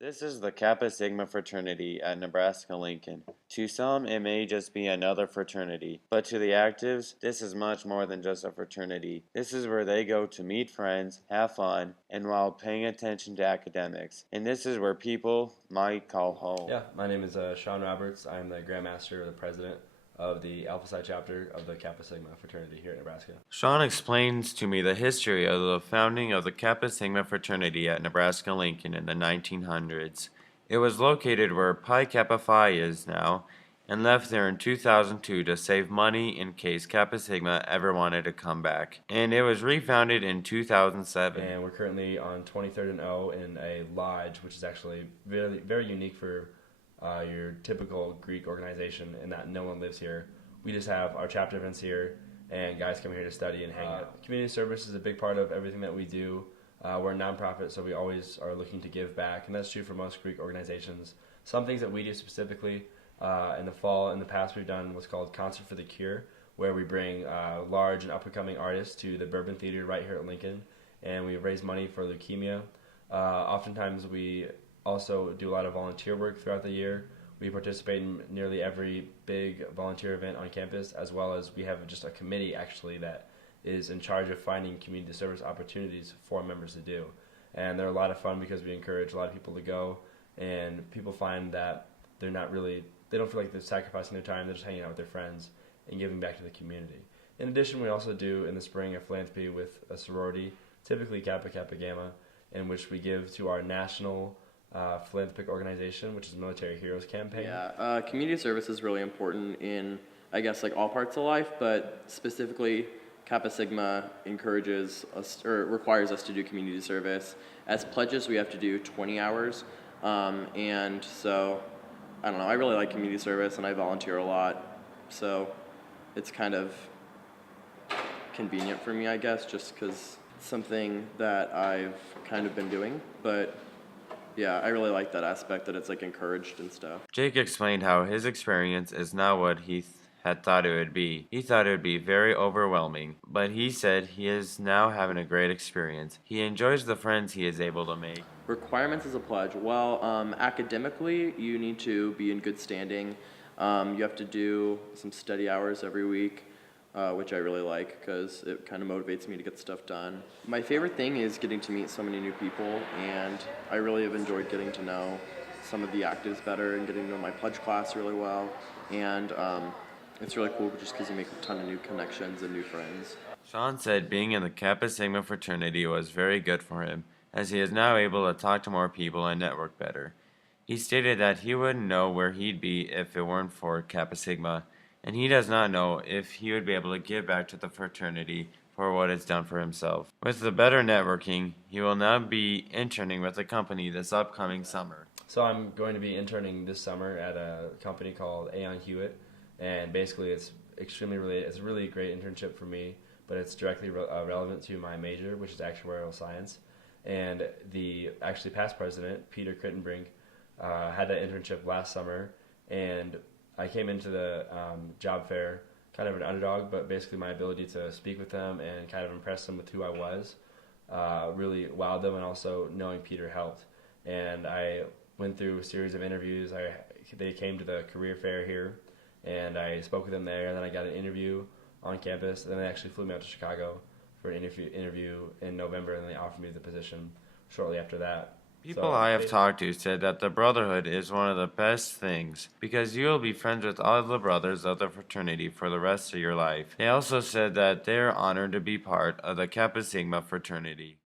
This is the Kappa Sigma fraternity at Nebraska-Lincoln. To some, it may just be another fraternity, but to the actives, this is much more than just a fraternity. This is where they go to meet friends, have fun, and while paying attention to academics. And this is where people might call home. Yeah, my name is Sean Roberts. I'm the Grand Master or the President of the Alpha Psi chapter of the Kappa Sigma fraternity here in Nebraska. Sean explains to me the history of the founding of the Kappa Sigma fraternity at Nebraska-Lincoln in the 1900s. It was located where Pi Kappa Phi is now, and left there in 2002 to save money in case Kappa Sigma ever wanted to come back. And it was refounded in 2007. And we're currently on 23rd and O in a lodge, which is actually very, very unique for your typical Greek organization in that no one lives here. We just have our chapter events here, and guys come here to study and hang out. Community service is a big part of everything that we do. We're a nonprofit, so we always are looking to give back, and that's true for most Greek organizations. Some things that we do specifically, in the fall, in the past, we've done what's called Concert for the Cure, where we bring large and up-and-coming artists to the Bourbon Theater right here at Lincoln, and we raise money for leukemia. Oftentimes, we also do a lot of volunteer work throughout the year. We participate in nearly every big volunteer event on campus, as well as we have just a committee actually that is in charge of finding community service opportunities for members to do. And they're a lot of fun because we encourage a lot of people to go, and people find that they don't feel like they're sacrificing their time, they're just hanging out with their friends and giving back to the community. In addition, we also do in the spring a philanthropy with a sorority, typically Kappa Kappa Gamma, in which we give to our national philanthropic organization, which is Military Heroes Campaign. Yeah, community service is really important in, I guess, like all parts of life, but specifically Kappa Sigma encourages us or requires us to do community service. As pledges, we have to do 20 hours, and so I don't know. I really like community service, and I volunteer a lot, so it's kind of convenient for me, I guess, just because it's something that I've kind of been doing, but yeah, I really like that aspect that it's like encouraged and stuff. Jake explained how his experience is not what he had thought it would be. He thought it would be very overwhelming, but he said he is now having a great experience. He enjoys the friends he is able to make. Requirements as a pledge. Well, academically, you need to be in good standing. You have to do some study hours every week, which I really like because it kind of motivates me to get stuff done. My favorite thing is getting to meet so many new people, and I really have enjoyed getting to know some of the actives better and getting to know my pledge class really well. And it's really cool just because you make a ton of new connections and new friends. Sean said being in the Kappa Sigma fraternity was very good for him, as he is now able to talk to more people and network better. He stated that he wouldn't know where he'd be if it weren't for Kappa Sigma, and he does not know if he would be able to give back to the fraternity for what it's done for himself. With the better networking, he will now be interning with the company this upcoming summer. So I'm going to be interning this summer at a company called Aon Hewitt, and basically it's extremely related. It's a really great internship for me, but it's directly relevant to my major, which is actuarial science. And the actually past president, Peter Crittenbrink, had that internship last summer, and I came into the job fair kind of an underdog, but basically my ability to speak with them and kind of impress them with who I was really wowed them, and also knowing Peter helped. And I went through a series of interviews. They came to the career fair here, and I spoke with them there, and then I got an interview on campus, and then they actually flew me out to Chicago for an interview in November, and they offered me the position shortly after that. People I have talked to said that the brotherhood is one of the best things because you will be friends with all the brothers of the fraternity for the rest of your life. They also said that they are honored to be part of the Kappa Sigma fraternity.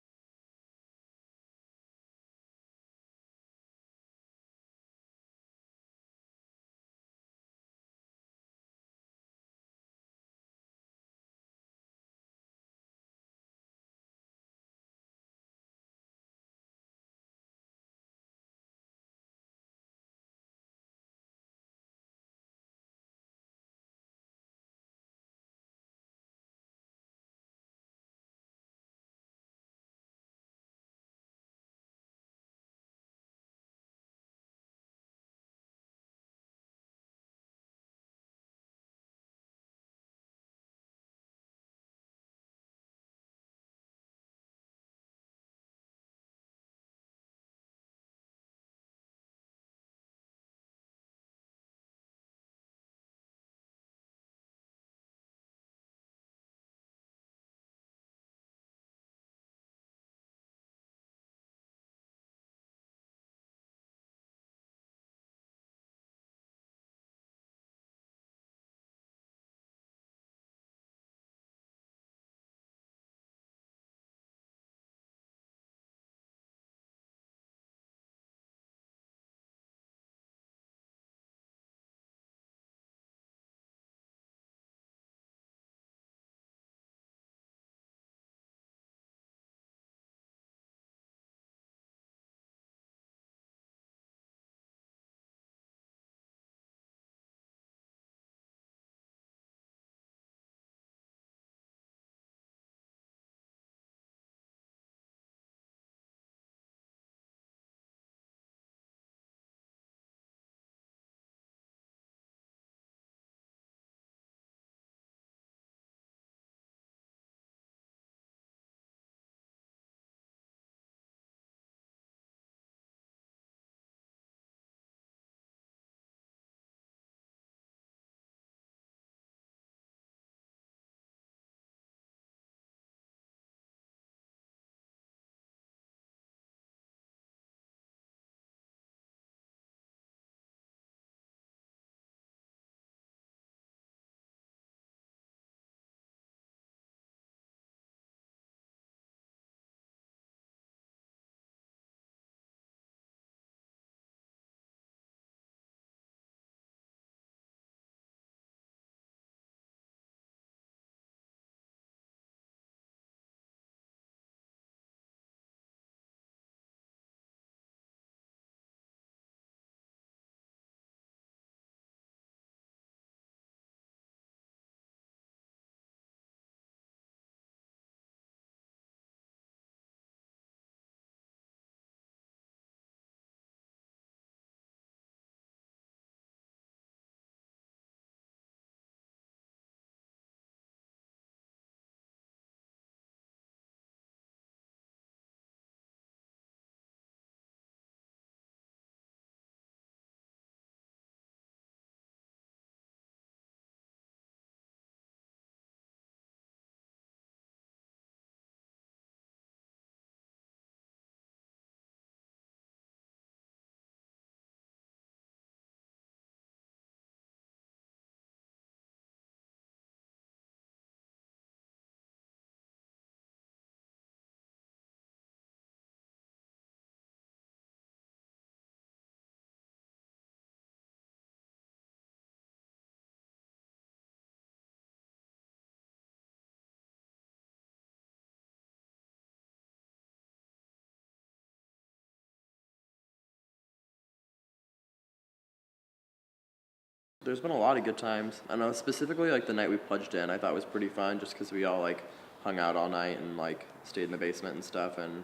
There's been a lot of good times. I know specifically like the night we pledged in, I thought was pretty fun just because we all like hung out all night and like stayed in the basement and stuff, and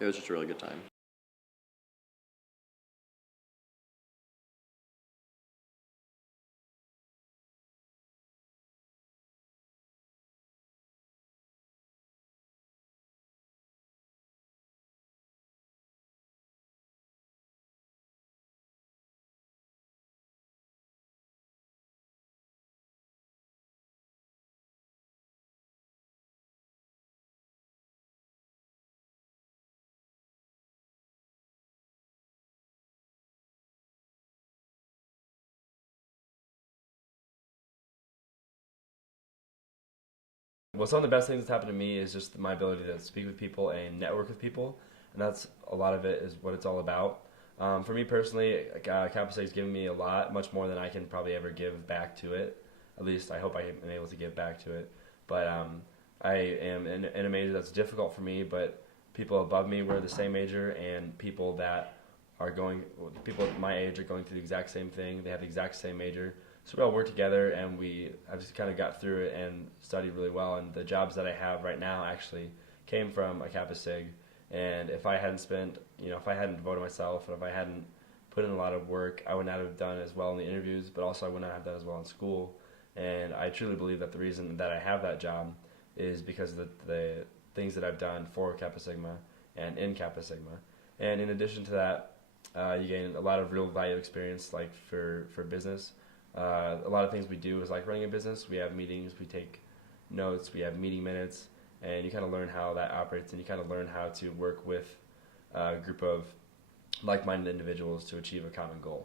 it was just a really good time. Well, some of the best things that's happened to me is just my ability to speak with people and network with people, and that's a lot of it is what it's all about. For me personally, Campus has given me a lot, much more than I can probably ever give back to it. At least I hope I am able to give back to it. But I am in a major that's difficult for me, but people above me were the same major, and people my age are going through the exact same thing. They have the exact same major. So we all worked together, and I just kind of got through it and studied really well. And the jobs that I have right now actually came from a Kappa Sig. And if I hadn't if I hadn't devoted myself, and if I hadn't put in a lot of work, I would not have done as well in the interviews, but also I would not have done as well in school. And I truly believe that the reason that I have that job is because of the things that I've done for Kappa Sigma and in Kappa Sigma. And in addition to that, you gain a lot of real value experience, like for business. A lot of things we do is like running a business. We have meetings, we take notes, we have meeting minutes, and you kind of learn how that operates, and you kind of learn how to work with a group of like-minded individuals to achieve a common goal.